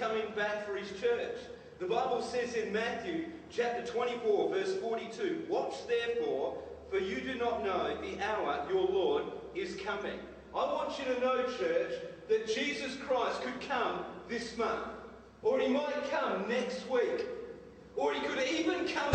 coming back for his church. The Bible says in Matthew chapter 24, verse 42, "Watch therefore, for you do not know the hour your Lord is coming." I want you to know, church, that Jesus Christ could come this month, or he might come next week, or he could even come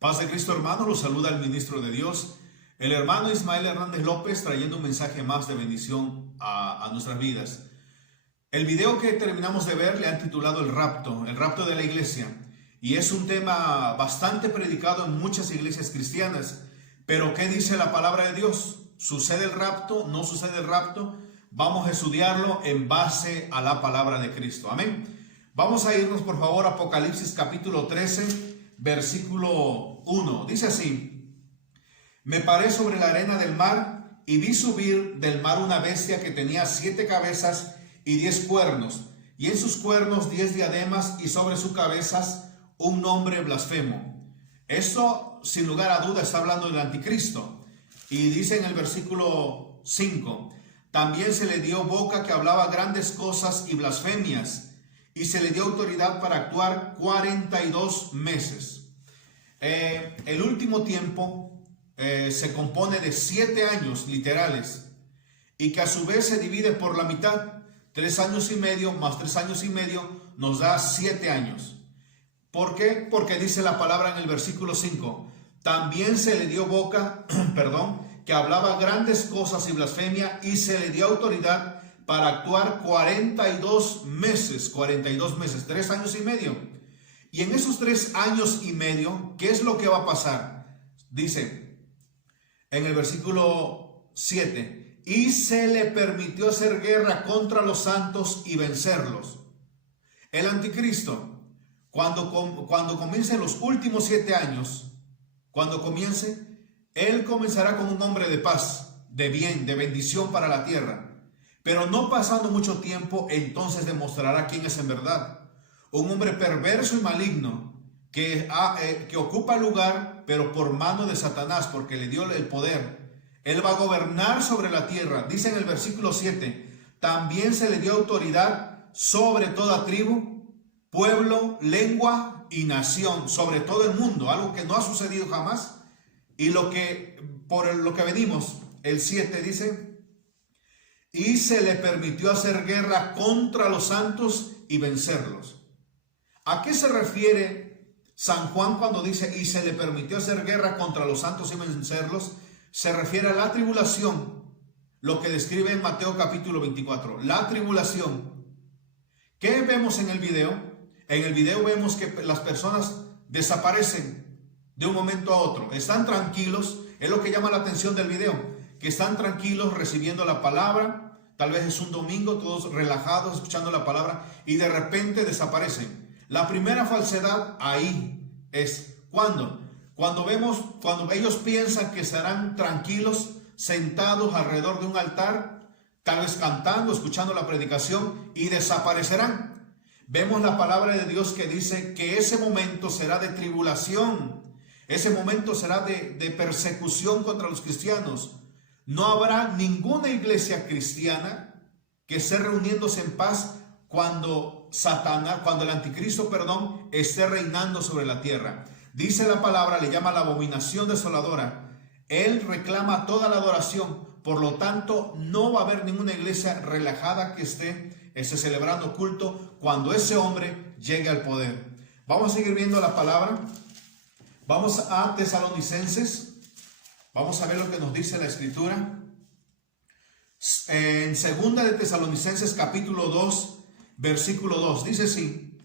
Paz de Cristo, hermanos, los saluda el ministro de Dios, el hermano Ismael Hernández López, trayendo un mensaje más de bendición a nuestras vidas. El video que terminamos de ver le han titulado el rapto de la iglesia, y es un tema bastante predicado en muchas iglesias cristianas. Pero ¿qué dice la palabra de Dios? ¿Sucede el rapto? ¿No sucede el rapto? Vamos a estudiarlo en base a la palabra de Cristo. Amén. Vamos a irnos, por favor, a Apocalipsis capítulo 13, versículo 1. Dice así: "Me paré sobre la arena del mar y vi subir del mar una bestia que tenía 7 cabezas y 10 cuernos, y en sus cuernos 10 diademas, y sobre sus cabezas un nombre blasfemo". Esto, sin lugar a duda, está hablando del anticristo. Y dice en el versículo 5: "También se le dio boca que hablaba grandes cosas y blasfemias, y se le dio autoridad para actuar 42 meses. El último tiempo se compone de 7 años literales, y que a su vez se divide por la mitad. 3 años y medio más 3 años y medio nos da 7 años. ¿Por qué? Porque dice la palabra en el versículo 5: "También se le dio boca, que hablaba grandes cosas y blasfemia, y se le dio autoridad para actuar 42 meses, 3 años y medio. Y en esos 3 años y medio, ¿qué es lo que va a pasar? Dice en el versículo 7: "Y se le permitió hacer guerra contra los santos y vencerlos". El anticristo, cuando comiencen los últimos 7 años, cuando comience, él comenzará como un hombre de paz, de bien, de bendición para la tierra. Pero no pasando mucho tiempo, entonces demostrará quién es en verdad. Un hombre perverso y maligno que ocupa lugar, pero por mano de Satanás, porque le dio el poder. Él va a gobernar sobre la tierra. Dice en el versículo 7: "También se le dio autoridad sobre toda tribu, pueblo, lengua y nación", sobre todo el mundo, algo que no ha sucedido jamás. Y por lo que venimos, el 7 dice: "Y se le permitió hacer guerra contra los santos y vencerlos". ¿A qué se refiere San Juan cuando dice "y se le permitió hacer guerra contra los santos y vencerlos"? Se refiere a la tribulación, lo que describe en Mateo capítulo 24, la tribulación. ¿Qué vemos en el video? En el video vemos que las personas desaparecen de un momento a otro. Están tranquilos, es lo que llama la atención del video, que están tranquilos recibiendo la palabra. Tal vez es un domingo, todos relajados escuchando la palabra, y de repente desaparecen. La primera falsedad ahí es cuando ellos piensan que estarán tranquilos, sentados alrededor de un altar, tal vez cantando, escuchando la predicación, y desaparecerán. Vemos la palabra de Dios que dice que ese momento será de tribulación, ese momento será de persecución contra los cristianos. No habrá ninguna iglesia cristiana que esté reuniéndose en paz cuando el anticristo, esté reinando sobre la tierra. Dice la palabra, le llama la abominación desoladora. Él reclama toda la adoración. Por lo tanto, no va a haber ninguna iglesia relajada que esté celebrando culto cuando ese hombre llegue al poder. Vamos a seguir viendo la palabra. Vamos a Tesalonicenses. Vamos a ver lo que nos dice la escritura. En 2 de Tesalonicenses capítulo 2, versículo 2, dice así: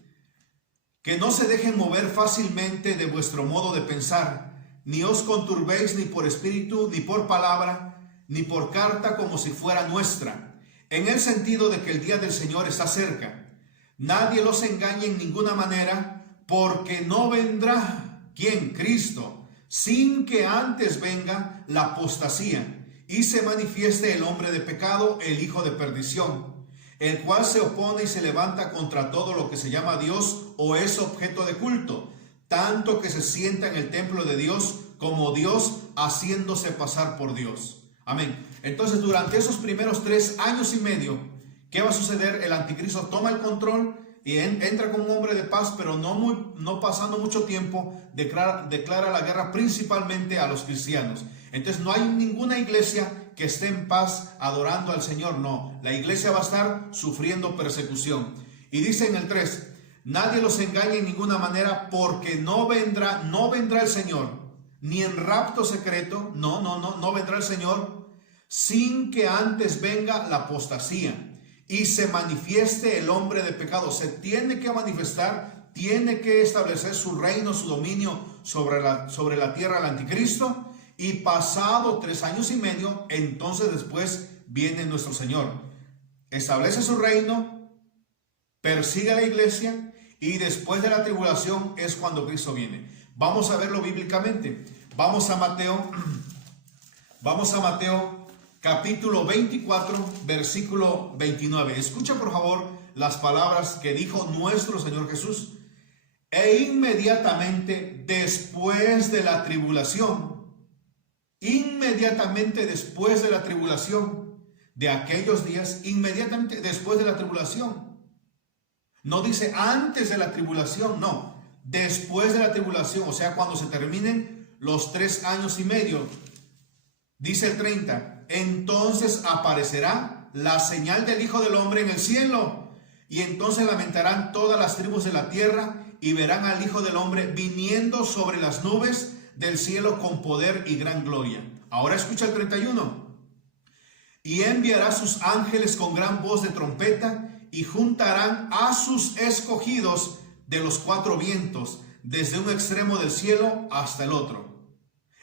"Que no se dejen mover fácilmente de vuestro modo de pensar, ni os conturbéis ni por espíritu, ni por palabra, ni por carta como si fuera nuestra, en el sentido de que el día del Señor está cerca. Nadie los engañe en ninguna manera, porque no vendrá, ¿quién? Cristo, sin que antes venga la apostasía y se manifieste el hombre de pecado, el hijo de perdición, el cual se opone y se levanta contra todo lo que se llama Dios o es objeto de culto, tanto que se sienta en el templo de Dios como Dios, haciéndose pasar por Dios. Amén. Entonces, durante esos primeros 3 años y medio, ¿qué va a suceder? El anticristo toma el control y entra como un hombre de paz, pero no pasando mucho tiempo, declara la guerra principalmente a los cristianos. Entonces, no hay ninguna iglesia que esté en paz adorando al Señor. No, la iglesia va a estar sufriendo persecución. Y dice en el 3, nadie los engañe en ninguna manera, porque no vendrá el Señor, ni en rapto secreto, no vendrá el Señor, sin que antes venga la apostasía y se manifieste el hombre de pecado. Se tiene que manifestar, tiene que establecer su reino, su dominio sobre la tierra, el anticristo. Y pasado 3 años y medio, entonces después viene nuestro Señor. Establece su reino, persigue a la iglesia, y después de la tribulación es cuando Cristo viene. Vamos a verlo bíblicamente. Vamos a Mateo capítulo 24, versículo 29. Escucha por favor las palabras que dijo nuestro Señor Jesús. E inmediatamente después de la tribulación, de aquellos días, inmediatamente después de la tribulación. No dice antes de la tribulación, no, después de la tribulación, o sea, cuando se terminen los 3 años y medio. Dice el 30, entonces aparecerá la señal del Hijo del Hombre en el cielo, y entonces lamentarán todas las tribus de la tierra, y verán al Hijo del Hombre viniendo sobre las nubes del cielo con poder y gran gloria. Ahora escucha el 31. Y enviará sus ángeles con gran voz de trompeta, y juntarán a sus escogidos de los 4 vientos, desde un extremo del cielo hasta el otro.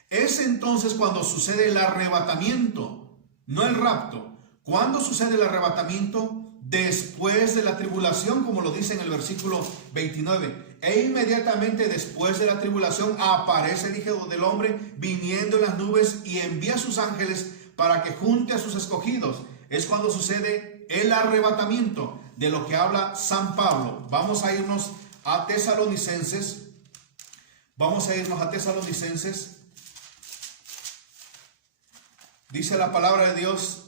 Es entonces cuando sucede el arrebatamiento, no el rapto. ¿Cuándo sucede el arrebatamiento? Después de la tribulación, como lo dice en el versículo 29. E inmediatamente después de la tribulación aparece el Hijo del Hombre viniendo en las nubes y envía a sus ángeles para que junte a sus escogidos. Es cuando sucede el arrebatamiento, de lo que habla San Pablo. Vamos a irnos a Tesalonicenses. Dice la palabra de Dios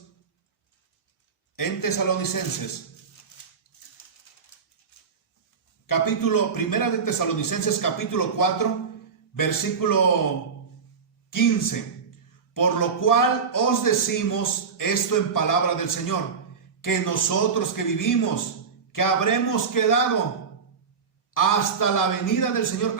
en Tesalonicenses, primera de Tesalonicenses, capítulo 4, versículo 15. Por lo cual os decimos esto en palabra del Señor, que nosotros que vivimos, que habremos quedado hasta la venida del Señor,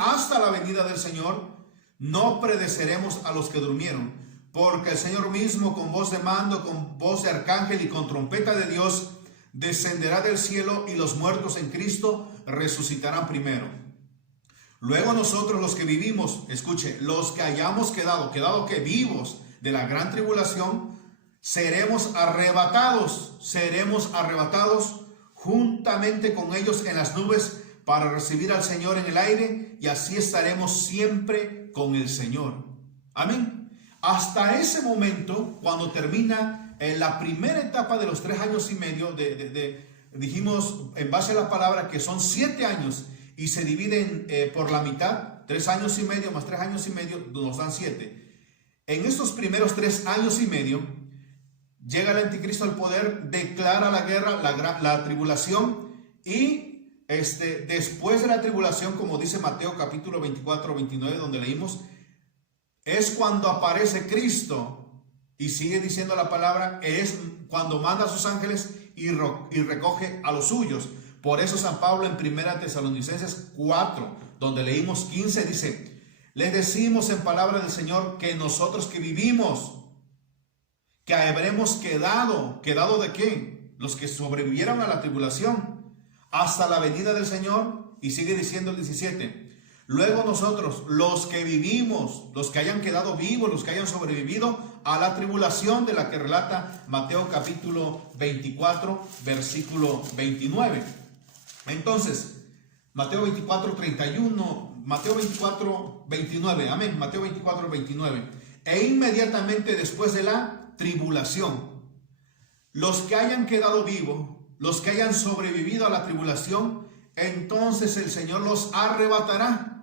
no pereceremos a los que durmieron, porque el Señor mismo con voz de mando, con voz de arcángel y con trompeta de Dios descenderá del cielo, y los muertos en Cristo resucitarán primero. Luego nosotros los que vivimos, escuche, los que hayamos quedado que vivos de la gran tribulación, seremos arrebatados juntamente con ellos en las nubes para recibir al Señor en el aire, y así estaremos siempre con el Señor. Amén. Hasta ese momento, cuando termina la primera etapa de los 3 años y medio, dijimos en base a la palabra que son 7 años y se dividen por la mitad, 3 años y medio más 3 años y medio nos dan 7. En estos primeros 3 años y medio, llega el anticristo al poder, declara la guerra, la tribulación, y después de la tribulación, como dice Mateo capítulo 24, 29, donde leímos, es cuando aparece Cristo, y sigue diciendo la palabra, es cuando manda a sus ángeles y recoge a los suyos. Por eso San Pablo en primera Tesalonicenses 4, donde leímos 15, dice, les decimos en palabra del Señor que nosotros que vivimos, que habremos quedado ¿de qué? Los que sobrevivieron a la tribulación, hasta la venida del Señor. Y sigue diciendo el 17, Luego nosotros, los que vivimos, los que hayan quedado vivos, los que hayan sobrevivido a la tribulación de la que relata Mateo capítulo 24, versículo 29. Entonces, Mateo 24, 31, Mateo 24, 29, amén, Mateo 24, 29. E inmediatamente después de la tribulación, los que hayan quedado vivos, los que hayan sobrevivido a la tribulación, entonces el Señor los arrebatará.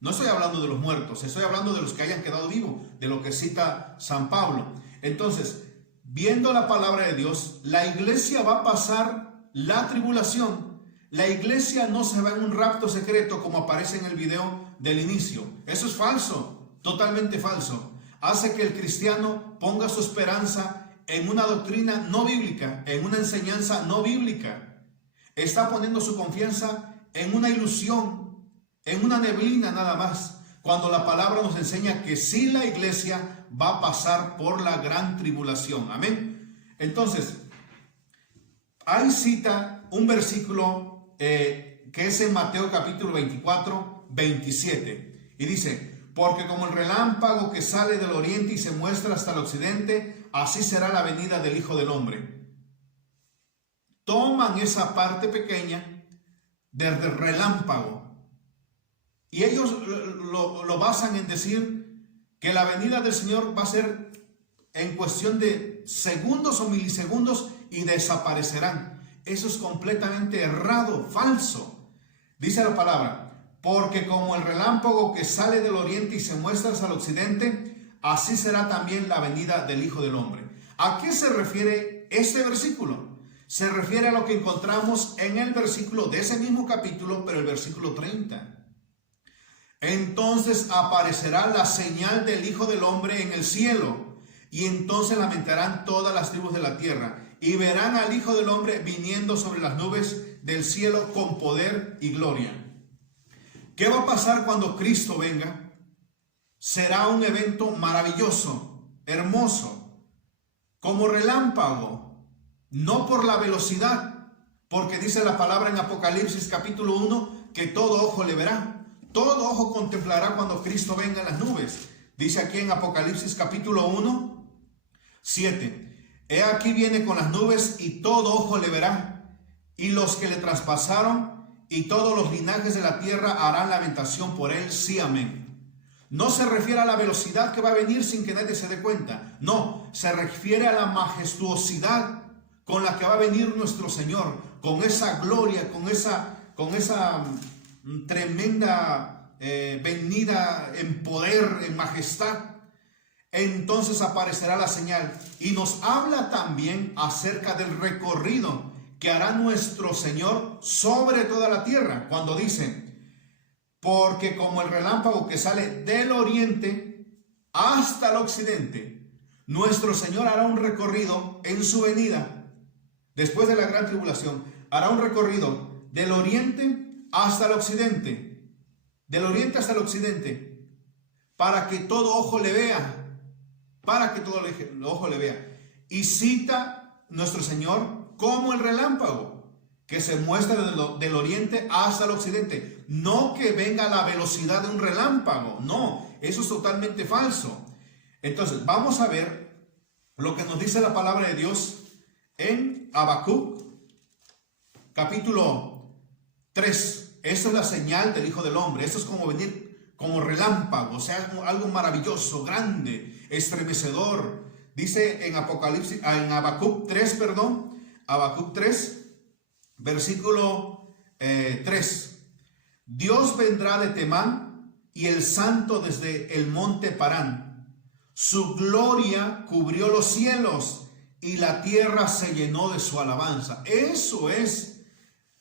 No estoy hablando de los muertos, estoy hablando de los que hayan quedado vivos, de lo que cita San Pablo. Entonces, viendo la palabra de Dios, la iglesia va a pasar la tribulación. La iglesia no se va en un rapto secreto como aparece en el video del inicio. Eso es falso, totalmente falso. Hace que el cristiano ponga su esperanza en una doctrina no bíblica, en una enseñanza no bíblica. Está poniendo su confianza en una ilusión, en una neblina nada más, cuando la palabra nos enseña que sí, la iglesia va a pasar por la gran tribulación. Amén. Entonces, ahí cita un versículo que es en Mateo capítulo 24, 27. Y dice: porque como el relámpago que sale del oriente y se muestra hasta el occidente, así será la venida del Hijo del Hombre. Toman esa parte pequeña del relámpago y ellos lo basan en decir que la venida del Señor va a ser en cuestión de segundos o milisegundos y desaparecerán. Eso es completamente errado, falso. Dice la palabra: porque como el relámpago que sale del oriente y se muestra hasta el occidente, así será también la venida del Hijo del Hombre. ¿A qué se refiere este versículo? Se refiere a lo que encontramos en el versículo de ese mismo capítulo, pero el versículo 30. Entonces aparecerá la señal del Hijo del Hombre en el cielo, y entonces lamentarán todas las tribus de la tierra, y verán al Hijo del Hombre viniendo sobre las nubes del cielo con poder y gloria. ¿Qué va a pasar cuando Cristo venga? Será un evento maravilloso, hermoso, como relámpago, no por la velocidad, porque dice la palabra en Apocalipsis capítulo 1 que todo ojo le verá. Todo ojo contemplará cuando Cristo venga en las nubes. Dice aquí en Apocalipsis capítulo 1, 7. He aquí viene con las nubes y todo ojo le verá. Y los que le traspasaron y todos los linajes de la tierra harán lamentación por él. Sí, amén. No se refiere a la velocidad que va a venir sin que nadie se dé cuenta. No, se refiere a la majestuosidad con la que va a venir nuestro Señor. Con esa gloria, con esa tremenda venida en poder, en majestad. Entonces aparecerá la señal. Y nos habla también acerca del recorrido que hará nuestro Señor sobre toda la tierra, cuando dice: porque como el relámpago que sale del oriente hasta el occidente, nuestro Señor hará un recorrido en su venida después de la gran tribulación. Hará un recorrido del oriente hasta el occidente, del oriente hasta el occidente, para que todo ojo le vea, para que todo ojo le vea. Y cita nuestro Señor como el relámpago que se muestra del oriente hasta el occidente. No que venga a la velocidad de un relámpago, no, eso es totalmente falso. Entonces vamos a ver lo que nos dice la palabra de Dios en Habacuc capítulo 3. Esto es la señal del Hijo del Hombre. Esto es como venir como relámpago, o sea, algo maravilloso, grande, estremecedor. Dice en Habacuc 3, Habacuc 3, versículo 3. Dios vendrá de Temán y el santo desde el monte Parán. Su gloria cubrió los cielos y la tierra se llenó de su alabanza. Eso es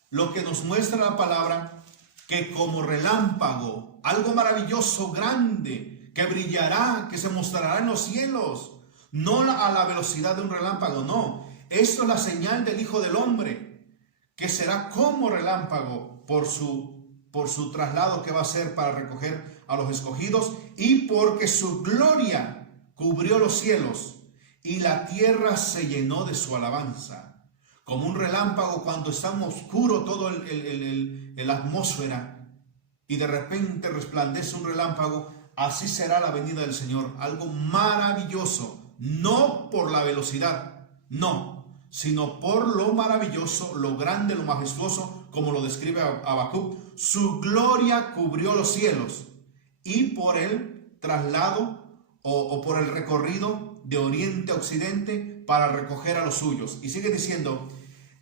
lo que nos muestra la palabra, que como relámpago, algo maravilloso, grande, que brillará, que se mostrará en los cielos, no a la velocidad de un relámpago, no. Esto es la señal del Hijo del Hombre, que será como relámpago por su traslado que va a hacer para recoger a los escogidos, y porque su gloria cubrió los cielos y la tierra se llenó de su alabanza. Como un relámpago cuando está oscuro todo la atmósfera y de repente resplandece un relámpago, así será la venida del Señor. Algo maravilloso, no por la velocidad, no, sino por lo maravilloso, lo grande, lo majestuoso, como lo describe Habacuc. Su gloria cubrió los cielos, y por el traslado o por el recorrido de oriente a occidente para recoger a los suyos. Y sigue diciendo,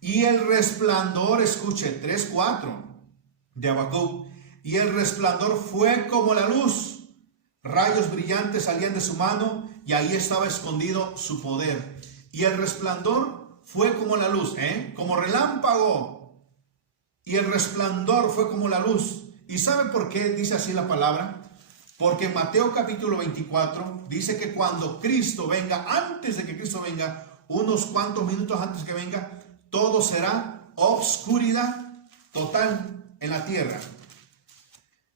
y el resplandor, escuche, 3:4 de Habacuc, y el resplandor fue como la luz, rayos brillantes salían de su mano, y ahí estaba escondido su poder. Y el resplandor fue como la luz, como relámpago, y el resplandor fue como la luz. ¿Y sabe por qué dice así la palabra? Porque en Mateo capítulo 24 dice que cuando Cristo venga, antes de que Cristo venga, unos cuantos minutos antes que venga, todo será obscuridad total en la tierra.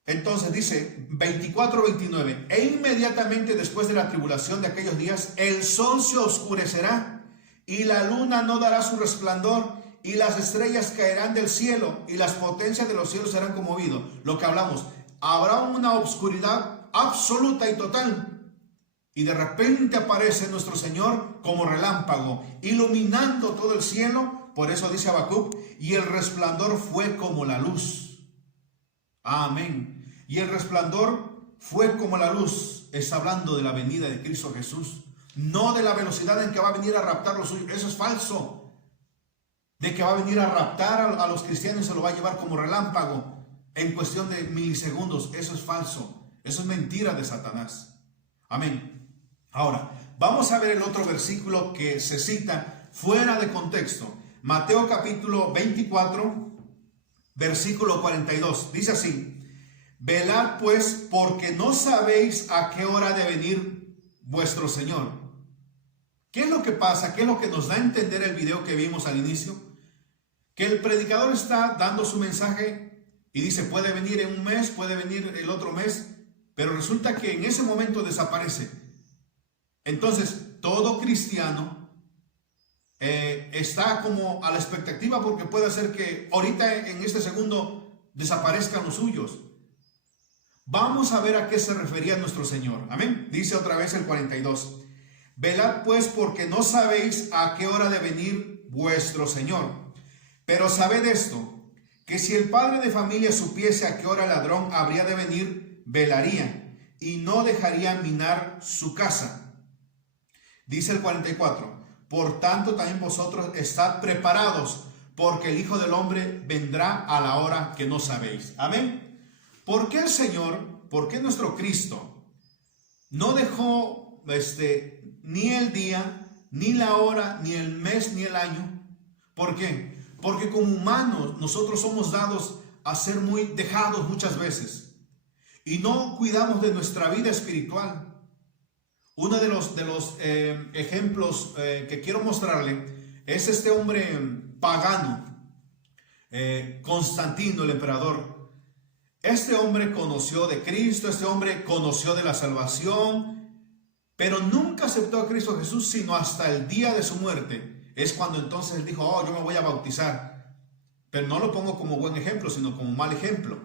Entonces dice 24:29, e inmediatamente después de la tribulación de aquellos días, el sol se oscurecerá y la luna no dará su resplandor y las estrellas caerán del cielo y las potencias de los cielos serán conmovidos. Lo que hablamos, habrá una obscuridad absoluta y total. Y de repente aparece nuestro Señor como relámpago, iluminando todo el cielo. Por eso dice Habacuc, y el resplandor fue como la luz. Amén. Y el resplandor fue como la luz. Está hablando de la venida de Cristo Jesús, no de la velocidad en que va a venir a raptar los suyos. Eso es falso. De que va a venir a raptar a los cristianos y se lo va a llevar como relámpago en cuestión de milisegundos. Eso es falso. Eso es mentira de Satanás. Amén. Ahora, vamos a ver el otro versículo que se cita fuera de contexto. Mateo capítulo 24, versículo 42. Dice así, velad pues, porque no sabéis a qué hora de venir vuestro Señor. ¿Qué es lo que pasa? ¿Qué es lo que nos da a entender el video que vimos al inicio? Que el predicador está dando su mensaje y dice, puede venir en un mes, puede venir el otro mes, pero resulta que en ese momento desaparece. Entonces, todo cristiano está como a la expectativa porque puede ser que ahorita en este segundo desaparezcan los suyos. Vamos a ver a qué se refería nuestro Señor. Amén. Dice otra vez el 42. Velad pues porque no sabéis a qué hora de venir vuestro Señor. Pero sabed esto, que si el padre de familia supiese a qué hora el ladrón habría de venir, velaría y no dejaría minar su casa. Dice el 44, por tanto también vosotros estad preparados, porque el Hijo del Hombre vendrá a la hora que no sabéis. Amén. ¿Por qué el Señor, por qué nuestro Cristo no dejó ni el día, ni la hora, ni el mes, ni el año? ¿Por qué? Porque como humanos nosotros somos dados a ser muy dejados muchas veces y no cuidamos de nuestra vida espiritual. Uno de los ejemplos que quiero mostrarle es este hombre pagano, Constantino el emperador. Este hombre conoció de Cristo, este hombre conoció de la salvación, pero nunca aceptó a Cristo Jesús sino hasta el día de su muerte. Es cuando entonces él dijo, yo me voy a bautizar. Pero no lo pongo como buen ejemplo, sino como mal ejemplo.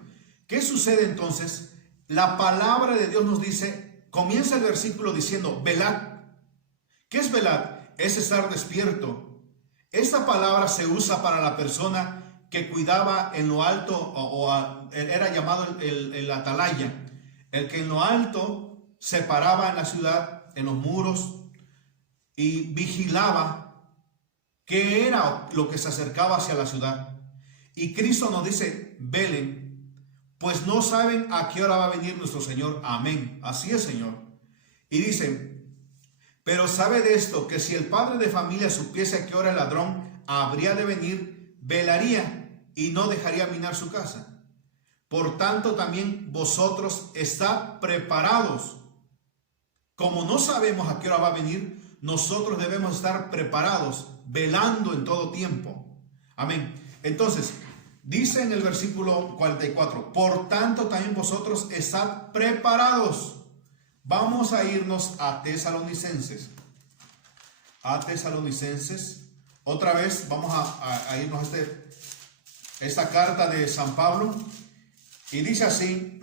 ¿Qué sucede entonces? La palabra de Dios nos dice, comienza el versículo diciendo, velad. ¿Qué es velad? Es estar despierto. Esta palabra se usa para la persona que cuidaba en lo alto, era llamado el atalaya, el que en lo alto se paraba en la ciudad, en los muros, y vigilaba qué era lo que se acercaba hacia la ciudad. Y Cristo nos dice, velen, pues no saben a qué hora va a venir nuestro Señor. Amén. Así es, Señor. Y dice, pero sabe de esto, que si el padre de familia supiese a qué hora el ladrón habría de venir, velaría y no dejaría minar su casa. Por tanto, también vosotros estad preparados. Como no sabemos a qué hora va a venir, nosotros debemos estar preparados, velando en todo tiempo. Amén. Entonces, dice en el versículo 44, por tanto también vosotros estad preparados. Vamos a irnos a Tesalonicenses. A Tesalonicenses. Otra vez vamos a irnos a esta carta de San Pablo. Y dice así,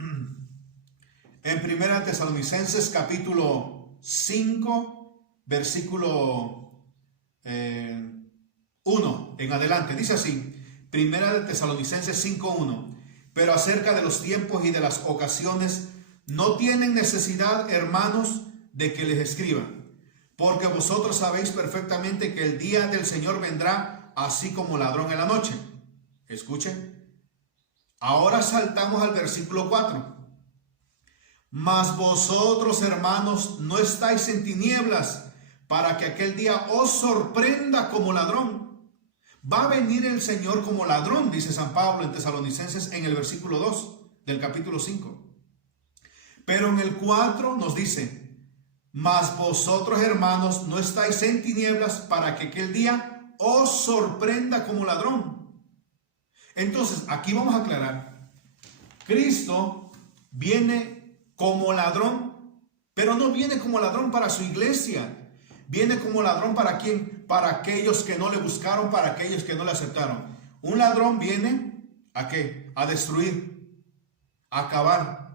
en 1 Tesalonicenses capítulo 5, versículo 1 en adelante. Dice así, 1 Tesalonicenses 5:1. Pero acerca de los tiempos y de las ocasiones, no tienen necesidad, hermanos, de que les escriban, porque vosotros sabéis perfectamente que el día del Señor vendrá así como ladrón en la noche. Escuchen. Ahora saltamos al versículo 4. Mas vosotros, hermanos, no estáis en tinieblas, para que aquel día os sorprenda como ladrón. Va a venir el Señor como ladrón, dice San Pablo en Tesalonicenses en el versículo 2 del capítulo 5. Pero en el 4 nos dice, mas vosotros, hermanos, no estáis en tinieblas para que aquel día os sorprenda como ladrón. Entonces, aquí vamos a aclarar. Cristo viene como ladrón, pero no viene como ladrón para su iglesia. Viene como ladrón ¿para quién? Para aquellos que no le buscaron, para aquellos que no le aceptaron. Un ladrón viene ¿a qué? A destruir, a acabar.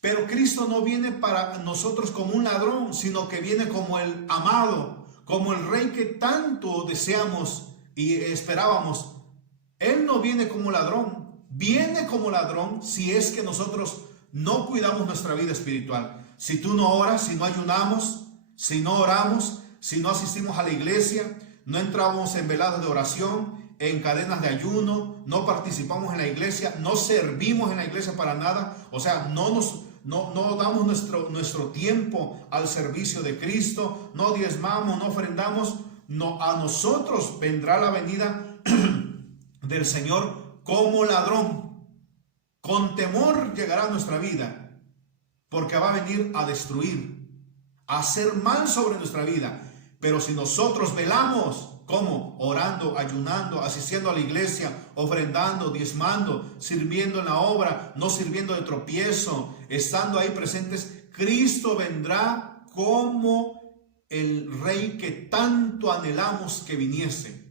Pero Cristo no viene para nosotros como un ladrón, sino que viene como el amado, como el rey que tanto deseamos y esperábamos. Él no viene como ladrón, viene como ladrón si es que nosotros no cuidamos nuestra vida espiritual. Si tú no oras, si no ayunamos, si no oramos, si no asistimos a la iglesia, no entramos en veladas de oración, en cadenas de ayuno, no participamos en la iglesia, no servimos en la iglesia para nada, o sea, no damos nuestro tiempo al servicio de Cristo, no diezmamos, no ofrendamos, no, a nosotros vendrá la venida del Señor como ladrón. Con temor llegará a nuestra vida, porque va a venir a destruir, a hacer mal sobre nuestra vida. Pero si nosotros velamos, ¿cómo? Orando, ayunando, asistiendo a la iglesia, ofrendando, diezmando, sirviendo en la obra, no sirviendo de tropiezo, estando ahí presentes, Cristo vendrá como el Rey que tanto anhelamos que viniese.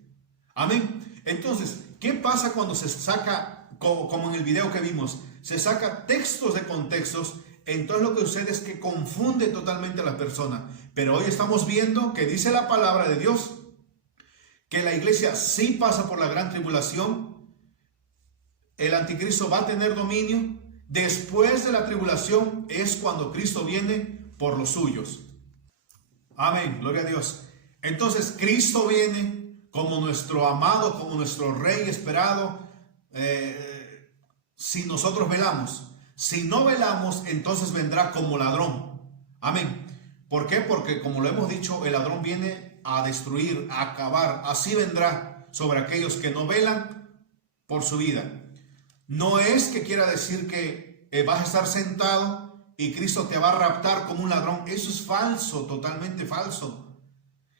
Amén. Entonces, ¿qué pasa cuando se saca, como en el video que vimos, se saca textos de contextos? Entonces lo que sucede es que confunde totalmente a la persona. Pero hoy estamos viendo que dice la palabra de Dios que la iglesia sí pasa por la gran tribulación. El anticristo va a tener dominio. Después de la tribulación es cuando Cristo viene por los suyos. Amén, gloria a Dios. Entonces Cristo viene como nuestro amado, como nuestro Rey esperado, si nosotros velamos. Si no velamos, entonces vendrá como ladrón. Amén. ¿Por qué? Porque como lo hemos dicho, el ladrón viene a destruir, a acabar. Así vendrá sobre aquellos que no velan por su vida. No es que quiera decir que vas a estar sentado y Cristo te va a raptar como un ladrón. Eso es falso, totalmente falso.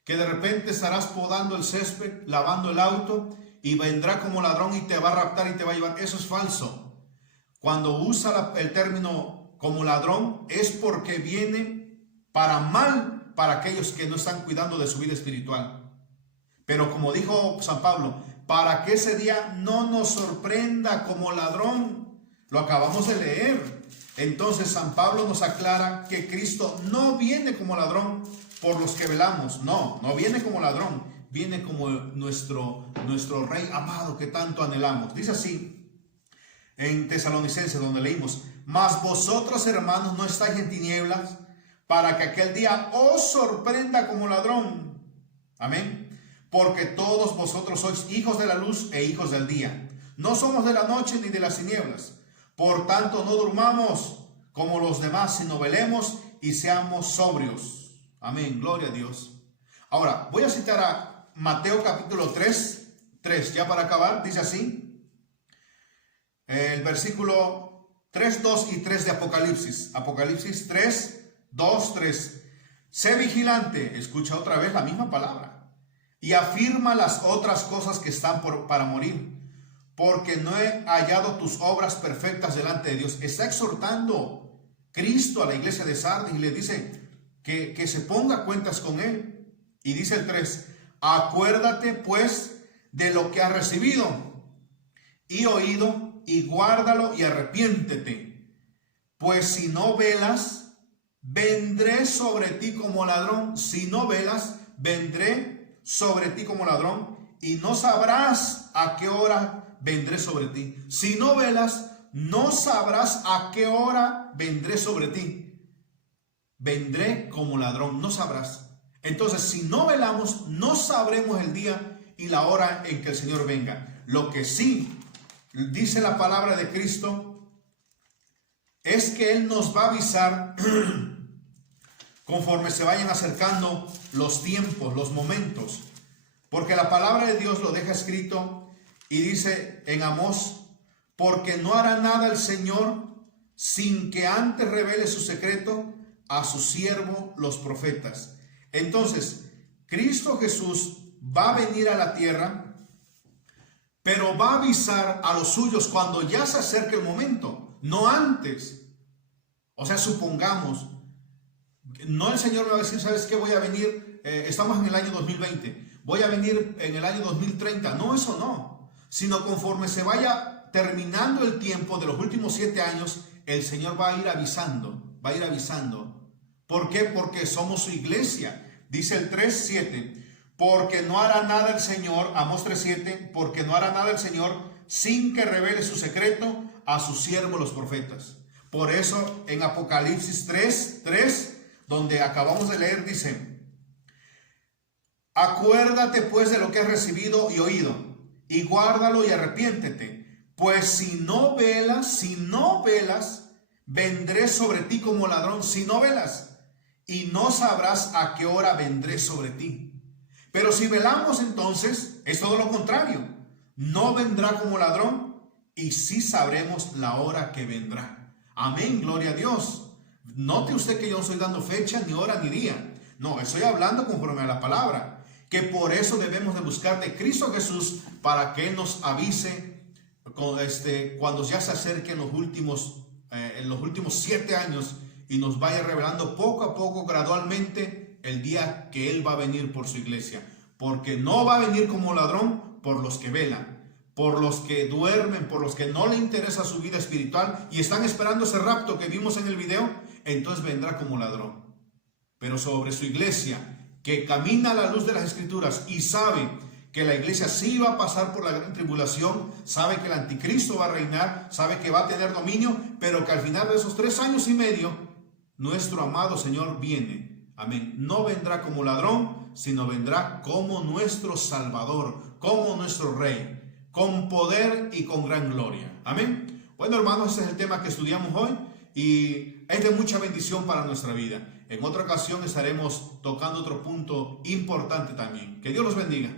Que de repente estarás podando el césped, lavando el auto y vendrá como ladrón y te va a raptar y te va a llevar. Eso es falso. Cuando usa el término como ladrón es porque viene para mal para aquellos que no están cuidando de su vida espiritual. Pero como dijo San Pablo, para que ese día no nos sorprenda como ladrón. Lo acabamos de leer. Entonces San Pablo nos aclara que Cristo no viene como ladrón por los que velamos. No viene como ladrón. Viene como nuestro Rey amado que tanto anhelamos. Dice así en Tesalonicenses, donde leímos, mas vosotros, hermanos, no estáis en tinieblas para que aquel día os sorprenda como ladrón. Amén. Porque todos vosotros sois hijos de la luz e hijos del día. No somos de la noche ni de las tinieblas. Por tanto, no durmamos como los demás, sino velemos y seamos sobrios. Amén. Gloria a Dios. Ahora, voy a citar a Mateo capítulo 3, ya para acabar. Dice así. El versículo 3, 2 y 3 de Apocalipsis. Apocalipsis 3, 2, 3. Sé vigilante, escucha otra vez la misma palabra, y afirma las otras cosas que están para morir, porque no he hallado tus obras perfectas delante de Dios. Está exhortando Cristo a la iglesia de Sardis y le dice que se ponga cuentas con él. Y dice el 3, acuérdate pues de lo que has recibido y oído, y guárdalo y arrepiéntete. Pues si no velas, vendré sobre ti como ladrón. Si no velas, vendré sobre ti como ladrón y no sabrás a qué hora vendré sobre ti. Si no velas, no sabrás a qué hora vendré sobre ti. Vendré como ladrón, no sabrás. Entonces, si no velamos, no sabremos el día y la hora en que el Señor venga. Lo que sí dice la palabra de Cristo es que Él nos va a avisar conforme se vayan acercando los tiempos, los momentos. Porque la palabra de Dios lo deja escrito y dice en Amós: porque no hará nada el Señor sin que antes revele su secreto a su siervo los profetas. Entonces, Cristo Jesús va a venir a la tierra, pero va a avisar a los suyos cuando ya se acerque el momento, no antes. O sea, supongamos, no el Señor me va a decir, ¿sabes qué? Voy a venir, estamos en el año 2020, voy a venir en el año 2030. No, eso no. Sino conforme se vaya terminando el tiempo de los últimos 7 años, el Señor va a ir avisando, va a ir avisando. ¿Por qué? Porque somos su iglesia. Dice el 3:7, porque no hará nada el Señor, Amós 3:7, porque no hará nada el Señor sin que revele su secreto a sus siervos los profetas. Por eso en Apocalipsis 3:3, donde acabamos de leer, dice: acuérdate pues de lo que has recibido y oído, y guárdalo y arrepiéntete, pues si no velas, vendré sobre ti como ladrón. Si no velas, y no sabrás a qué hora vendré sobre ti. Pero si velamos, entonces es todo lo contrario. No vendrá como ladrón y sí sabremos la hora que vendrá. Amén, gloria a Dios. Note usted que yo no estoy dando fecha, ni hora, ni día. No, estoy hablando conforme a la palabra. Que por eso debemos de buscar de Cristo Jesús para que Él nos avise cuando ya se acerquen los últimos 7 años y nos vaya revelando poco a poco, gradualmente, el día que Él va a venir por su iglesia. Porque no va a venir como ladrón por los que velan, por los que duermen, por los que no le interesa su vida espiritual y están esperando ese rapto que vimos en el video. Entonces vendrá como ladrón. Pero sobre su iglesia, que camina a la luz de las Escrituras y sabe que la iglesia sí va a pasar por la gran tribulación, sabe que el anticristo va a reinar, sabe que va a tener dominio, pero que al final de esos 3 años y medio, nuestro amado Señor viene. Amén. No vendrá como ladrón, sino vendrá como nuestro Salvador, como nuestro Rey, con poder y con gran gloria. Amén. Bueno, hermanos, ese es el tema que estudiamos hoy y es de mucha bendición para nuestra vida. En otra ocasión estaremos tocando otro punto importante también. Que Dios los bendiga.